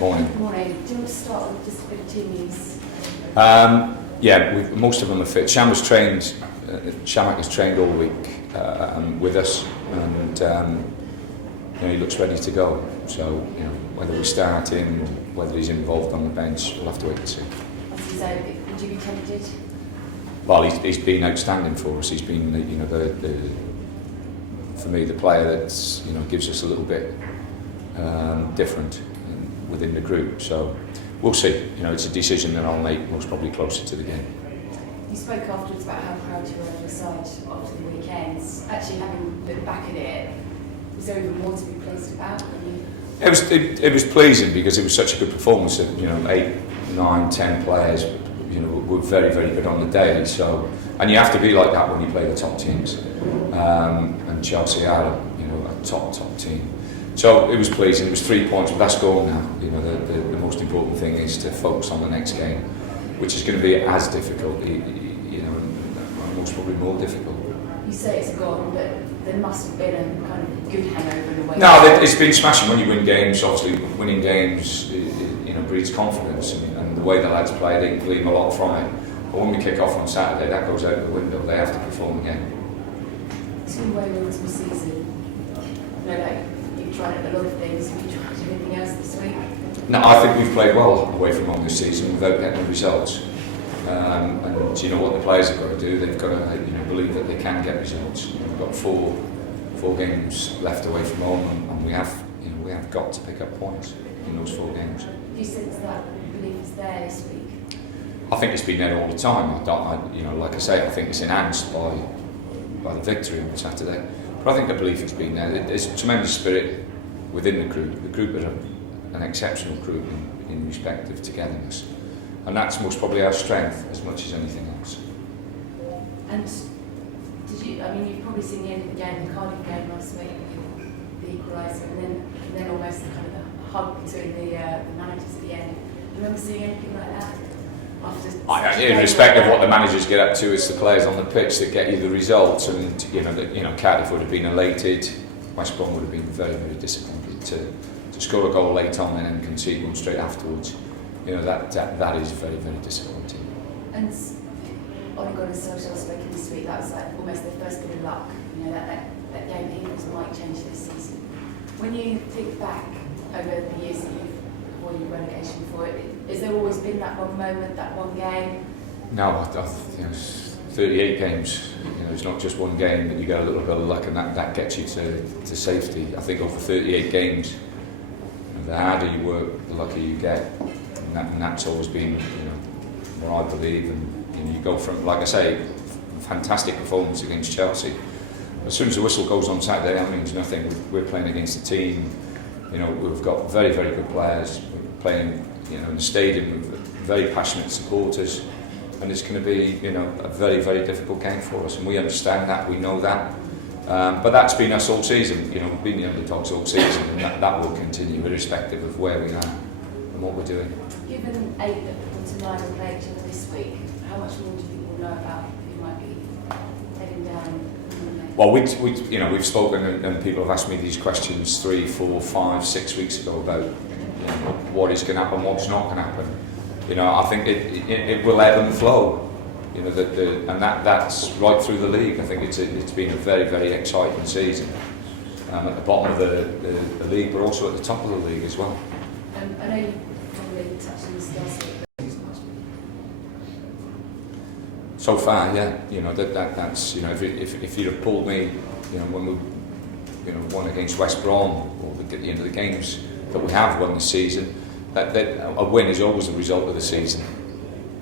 Morning. Morning. Do you want to start with just a bit of team news? Yeah, most of them are fit. Shamak has trained all week with us, and he looks ready to go. So whether we start him or whether he's involved on the bench, we'll have to wait and see. Would you be tempted? Well, he's been outstanding for us. He's been for me the player that gives us a little bit different within the group. So we'll see. It's a decision that I'll make most probably closer to the game. You spoke afterwards about how proud you were of your side after the weekends. Actually, having looked back at it, was there even more to be pleased about? It was pleasing because it was such a good performance. 8, 9, 10 players, were very, very good on the day. So, and you have to be like that when you play the top teams. And Chelsea are, a top team. So it was pleasing. It was 3 points, but that's gone now. The most important thing is to focus on the next game, which is going to be as difficult, and most probably more difficult. You say it's gone, but there must have been a kind of good hangover in a way. No, it's been smashing when you win games. Obviously, winning games, breeds confidence, and the way the lads play, they can glean a lot from it. But when we kick off on Saturday, that goes out the window. They have to perform again. It's been way more this season. You've tried a lot of things. Have you tried anything else this week? No, I think we've played well away from home this season without getting the results. And what the players have got to do? They've got to believe that they can get results. We've got four games left away from home, and we have got to pick up points in those 4 games. Do you sense that belief is there this week? I think it's been there all the time. Like I say, I think it's enhanced by the victory on Saturday. But I think the belief has been there. There's a tremendous spirit within the group. The group is an exceptional group in respect of togetherness. And that's most probably our strength as much as anything else. And you've probably seen the end of the game, the Cardiff game last week, the equaliser, and then almost kind of a hug between the managers at the end. Do you remember seeing anything like that? In respect of what the managers get up to, it's the players on the pitch that get you the results. And Cardiff would have been elated. West Brom would have been very, very disappointed to score a goal late on and then concede one straight afterwards. That is very, very disappointing. And Odegaard and Solskjaer spoken this week. That was almost their first bit of luck. That game Eagles might change this season. When you think back over the years that you've avoided relegation for it, has there always been that one moment, that one game? No, 38 games. It's not just one game that you get a little bit of luck and that gets you to safety. I think over 38 games, the harder you work, the luckier you get. And that's always been, what I believe. And you go from, like I say, fantastic performance against Chelsea. As soon as the whistle goes on Saturday, that means nothing. We're playing against a team. We've got very, very good players. We're playing, in the stadium with very passionate supporters, and it's going to be, a very, very difficult game for us. And we understand that. We know that. But that's been us all season. We've been the underdogs all season, and that will continue, irrespective of where we are and what we're doing. Given 8 that to 9 will play each other this week, how much more do you think we'll know about who might be heading down? Well, we've spoken, and people have asked me these questions 3, 4, 5, 6 weeks ago about what is going to happen, what's not going to happen. I think it will ebb and flow. And that's right through the league. I think it's been a very, very exciting season at the bottom of the league, but also at the top of the league as well. I know you probably touched on this last week. So far, yeah, that's if you'd have pulled me, when we, won against West Brom or the games that we have won this season, that a win is always a result of the season.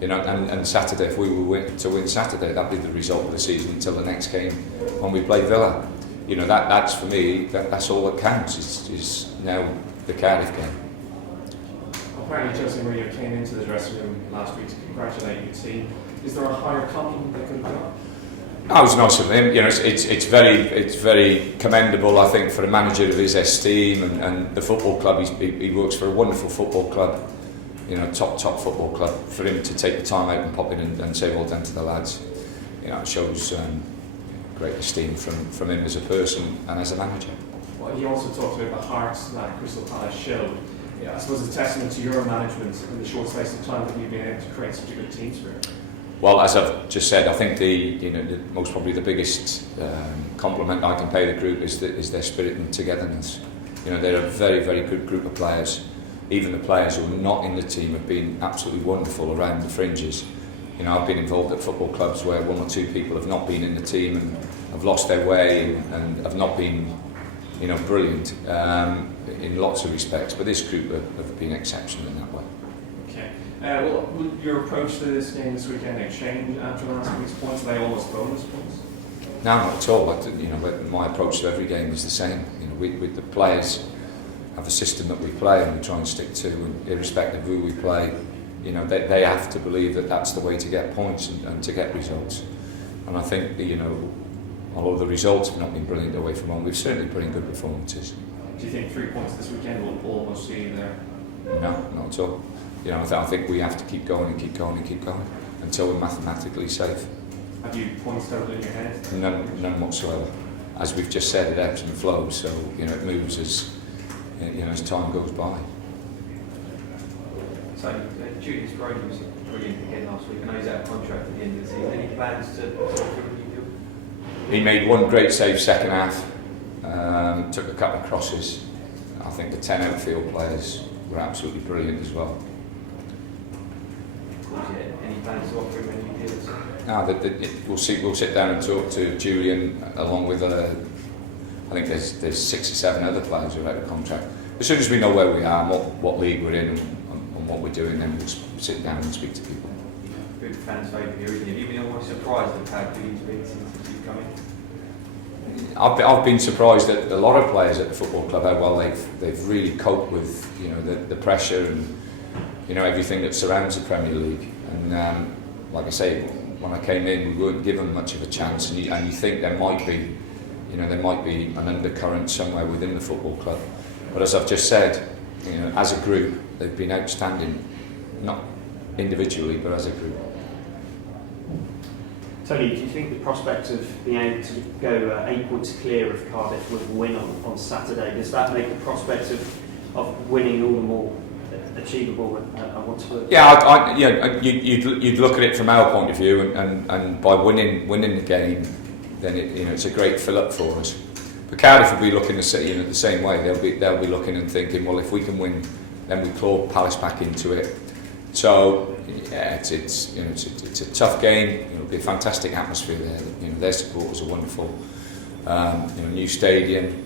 And Saturday, if we were to win Saturday, that'd be the result of the season until the next game when we play Villa. That's for me. That's all that counts. Is now the Cardiff game. Apparently, Jose Mourinho came into the dressing room last week to congratulate your team. Is there a higher compliment they could have got? No, it was nice of him. It's very commendable, I think, for a manager of his esteem and the football club. He works for a wonderful football club, top football club. For him to take the time out and pop in and say well done to the lads, it shows great esteem from him as a person and as a manager. Well, he also talked about the heart that Crystal Palace showed I suppose it's a testament to your management in the short space of time that you've been able to create such a good team spirit. Well, as I've just said, I think the most probably the biggest compliment I can pay the group is their spirit and togetherness. They're a very, very good group of players. Even the players who are not in the team have been absolutely wonderful around the fringes. I've been involved at football clubs where one or two people have not been in the team and have lost their way and have not been, brilliant in lots of respects. But this group have been exceptional in that way. Okay. Well, will your approach to this game this weekend change after last week's points? Are they almost bonus points? No, not at all. My approach to every game is the same. With the players have a system that we play and we try and stick to, and irrespective of who we play, they have to believe that that's the way to get points and to get results. And I think although the results have not been brilliant away from home, we've certainly put in good performances. Do you think 3 points this weekend will almost see you there? No, not at all. I think we have to keep going and keep going and keep going until we're mathematically safe. Have you points total in your head? None whatsoever. As we've just said, it ebbs and flows, so it moves as time goes by. So, Julius Brody was brilliant again last week. I know he's out of contract at the end of the season. Any plans to sort of renew? He made one great save second half, took a couple of crosses. I think the 10 outfield players were absolutely brilliant as well. Of course, yeah. Any plans to offer him any deals? No, we'll sit down and talk to Julian along with I think there's 6 or 7 other players who are out of contract. As soon as we know where we are and what league we're in and what we're doing, then we'll sit down and speak to people. Good fans' favourite here, isn't it? Have you been almost surprised at how good he's been since you've come in? I've been surprised at a lot of players at the football club how well they've really coped with the pressure and everything that surrounds the Premier League. And like I say, when I came in, we weren't given much of a chance, and you think there might be an undercurrent somewhere within the football club. But as I've just said, as a group, they've been outstanding, not individually, but as a group. Tony, do you think the prospect of being able to go 8 points clear of Cardiff with a win on Saturday, does that make the prospect of winning all the more achievable? Yeah, you'd look at it from our point of view, and by winning the game, then it's a great fill-up for us. But Cardiff will be looking the same way. They'll be looking and thinking, well, if we can win, then we claw Palace back into it. So yeah, it's a tough game. It'll be a fantastic atmosphere there. Their supporters are wonderful. New stadium.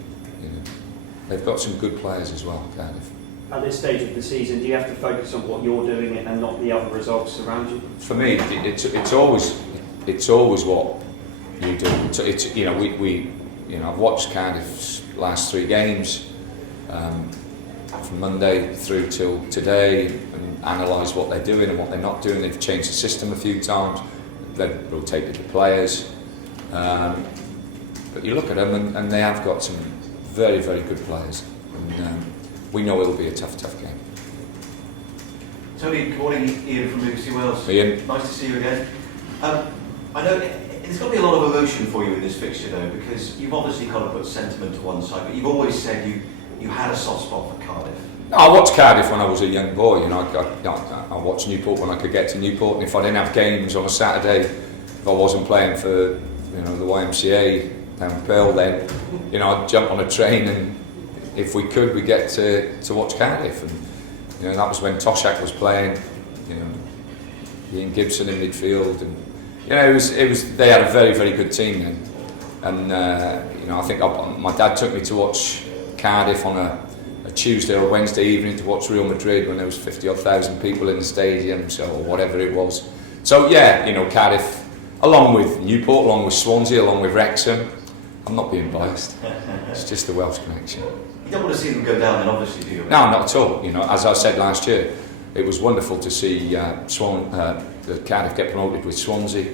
They've got some good players as well, Cardiff. At this stage of the season, do you have to focus on what you're doing and not the other results around you? For me, it's always what you do. I've watched Cardiff's last 3 games from Monday through till today and analysed what they're doing and what they're not doing. They've changed the system a few times. They've rotated the players. But you look at them and they have got some very, very good players. And we know it'll be a tough game. Tony, good morning. Ian from BBC Wales. Ian. Nice to see you again. I know there's got to be a lot of emotion for you in this fixture, though, because you've obviously kind of put sentiment to one side, but you've always said you had a soft spot for Cardiff. I watched Cardiff when I was a young boy. I watched Newport when I could get to Newport, and if I didn't have games on a Saturday, if I wasn't playing for the YMCA down Pearl, then I'd jump on a train, and if we could, we'd get to watch Cardiff. And that was when Toshak was playing. Ian Gibson in midfield, and it was they had a very, very good team then. And I think my dad took me to watch Cardiff on a Tuesday or a Wednesday evening to watch Real Madrid when there was 50,000 people in the stadium, or whatever it was. So yeah, Cardiff, along with Newport, along with Swansea, along with Wrexham. I'm not being biased. It's just the Welsh connection. You don't want to see them go down, then, obviously, do you? No, not at all. As I said last year, it was wonderful to see Cardiff get promoted with Swansea.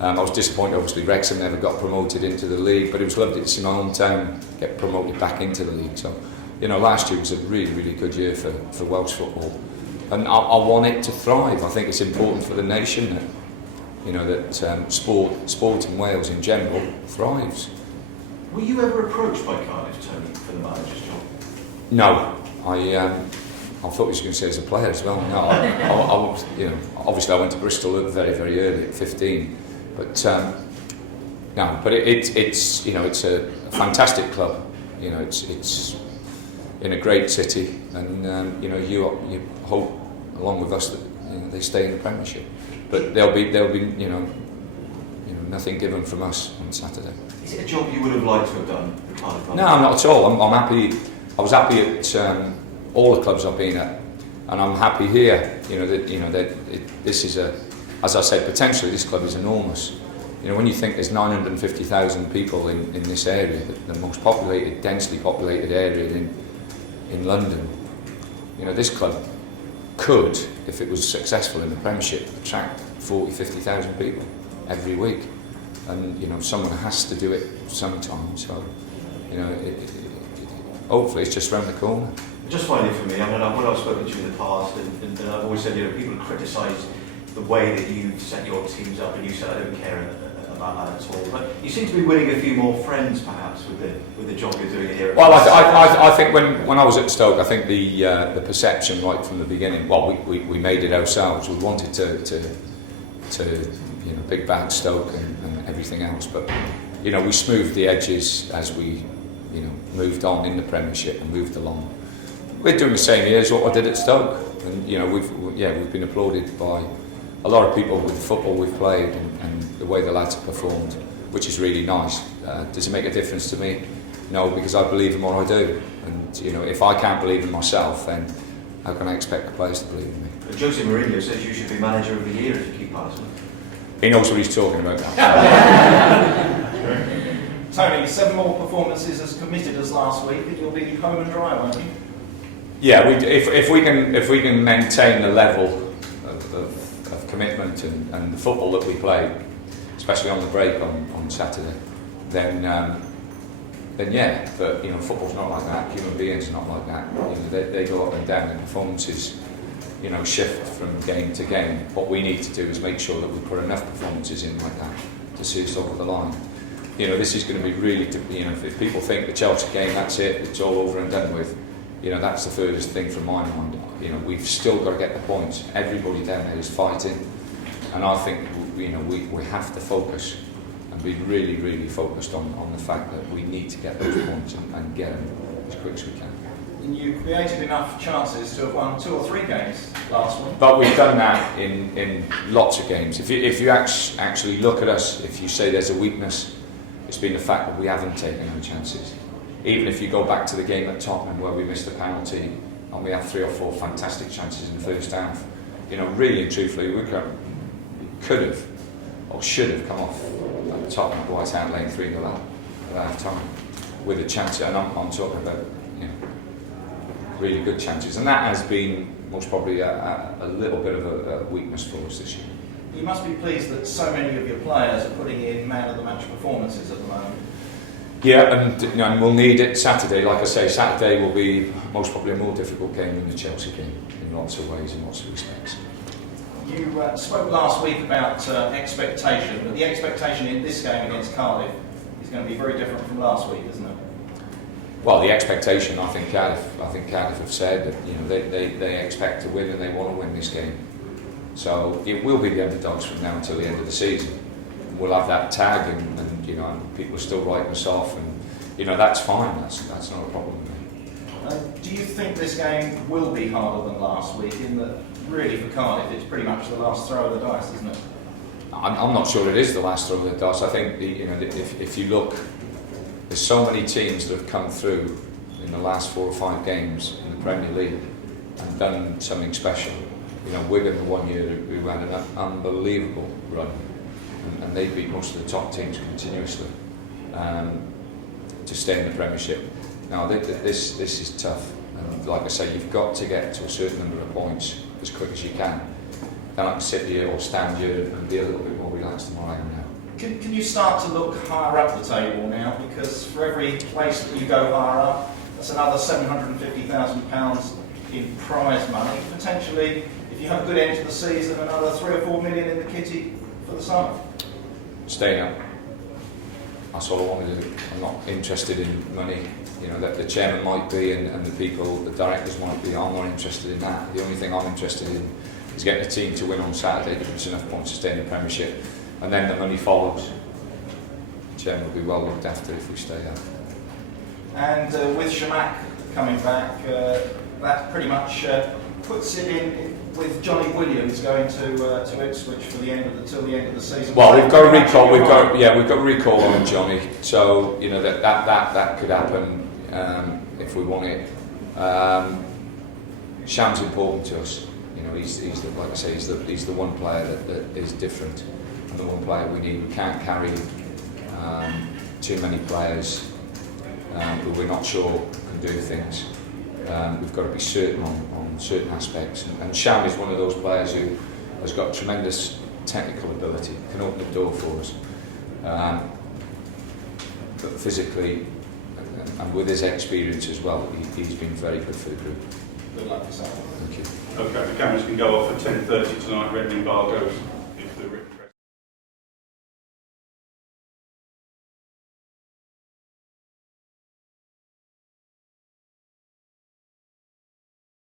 I was disappointed, obviously, Wrexham never got promoted into the league, but it was lovely to see my hometown get promoted back into the league. So, last year was a really, really good year for Welsh football. And I want it to thrive. I think it's important for the nation that, sport in Wales in general thrives. Were you ever approached by Cardiff, Tony, for the manager's job? No, I thought he was going to say as a player as well. No, I you know, obviously I went to Bristol very, very early at 15, but no, but it's you know, it's a fantastic club. You know, it's in a great city, and you know, you hope along with us that, you know, they stay in the Premiership. But there'll be you know nothing given from us on Saturday. Is it a job you would have liked to have done? The Cardiff No, I'm not at all. I'm happy. I was happy at all the clubs I've been at, and I'm happy here. You know that this is as I said, potentially this club is enormous. You know, when you think there's 950,000 people in this area, the most populated, densely populated area in London, you know, this club could, if it was successful in the Premiership, attract 40,000-50,000 people every week. And, you know, someone has to do it sometime. So, you know, hopefully it's just round the corner. Just finally for me, I mean, when I've spoken to you in the past, and I've always said, you know, people criticise the way that you've set your teams up, and you said I don't care about that at all. But you seem to be winning a few more friends, perhaps, with the job you're doing here. Well, I think when I was at Stoke, I think the perception right from the beginning. Well, we made it ourselves. We wanted to you know, big bad Stoke and everything else, but you know, we smoothed the edges as we, you know, moved on in the Premiership and moved along. We're doing the same here as what I did at Stoke, and you know, we've been applauded by a lot of people with the football we've played and the way the lads have performed, which is really nice. Does it make a difference to me? No, because I believe in what I do, and you know, if I can't believe in myself, then how can I expect the players to believe in me? But Jose Mourinho says you should be manager of the year if you keep passing. He knows what he's talking about. Tony, 7 more performances as committed as last week, and you'll be home and dry, won't you? Yeah, if we can maintain the level of commitment and the football that we play, especially on the break on Saturday, then yeah. But you know, football's not like that. Human beings are not like that. You know, they go up and down, and performances, you know, shift from game to game. What we need to do is make sure that we put enough performances in like that to see us over the line. You know, this is going to be really, you know, if people think the Chelsea game, that's it, it's all over and done with, you know, that's the furthest thing from my mind. You know, we've still got to get the points. Everybody down there is fighting, and I think, you know, we have to focus and be really, really focused on the fact that we need to get those points and get them as quick as we can. And you created enough chances to have won 2 or 3 games last week. But we've done that in lots of games. If you actually look at us, if you say there's a weakness, it's been the fact that we haven't taken any chances. Even if you go back to the game at Tottenham where we missed a penalty and we had 3 or 4 fantastic chances in the first half, you know, really and truthfully, we could have or should have come off at Tottenham at White Hart Lane 3-0 at half time with a chance. And I'm talking about, you know, really good chances, and that has been most probably a little bit of a weakness for us this year. You must be pleased that so many of your players are putting in man of the match performances at the moment. Yeah, and you know, and we'll need it Saturday. Like I say, Saturday will be most probably a more difficult game than the Chelsea game in lots of ways, in lots of respects. You spoke last week about expectation, but the expectation in this game against Cardiff is going to be very different from last week, isn't it? Well, the expectation, I think Cardiff have said that, you know, they expect to win and they want to win this game. So it will be the underdogs from now until the end of the season. We'll have that tag, and you know, and people are still writing us off, and you know, that's fine. That's not a problem with me. Do you think this game will be harder than last week? In that, really, for Cardiff, it's pretty much the last throw of the dice, isn't it? I'm not sure it is the last throw of the dice. I think you know, if you look, there's so many teams that have come through in the last 4 or 5 games in the Premier League and done something special. You know, Wigan the one year who had an unbelievable run, and they beat most of the top teams continuously to stay in the Premiership. Now this is tough, and like I say, you've got to get to a certain number of points as quick as you can. Then I can sit here or stand here and be a little bit more relaxed than what I am now. Can you start to look higher up the table now? Because for every place that you go higher up, that's another £750,000 in prize money. Potentially, if you have a good end to the season, another 3 or 4 million in the kitty for the summer. Staying up. That's all I want to do. I'm not interested in money. you know, that the chairman might be and the people, the directors might be. I'm not interested in that. The only thing I'm interested in is getting the team to win on Saturday, give us enough points to stay in the Premiership, and then the money follows. The chairman will be well looked after if we stay up. And with Shamak coming back, that pretty much puts it in with Johnny Williams going to Ipswich for the end of till the end of the season. Well, we've got a recall. We've got a recall on Johnny. So you know that could happen if we want it. Sham's important to us. You know, he's the, like I say, he's the one player that is different, and the one player we need. We can't carry too many players who we're not sure can do things. We've got to be certain on certain aspects, and Sham is one of those players who has got tremendous technical ability, can open the door for us, but physically and with his experience as well, he's been very good for the group. Good luck this afternoon. Thank you. Okay, the cameras can go off at 10:30 tonight. Red embargoes if they're written.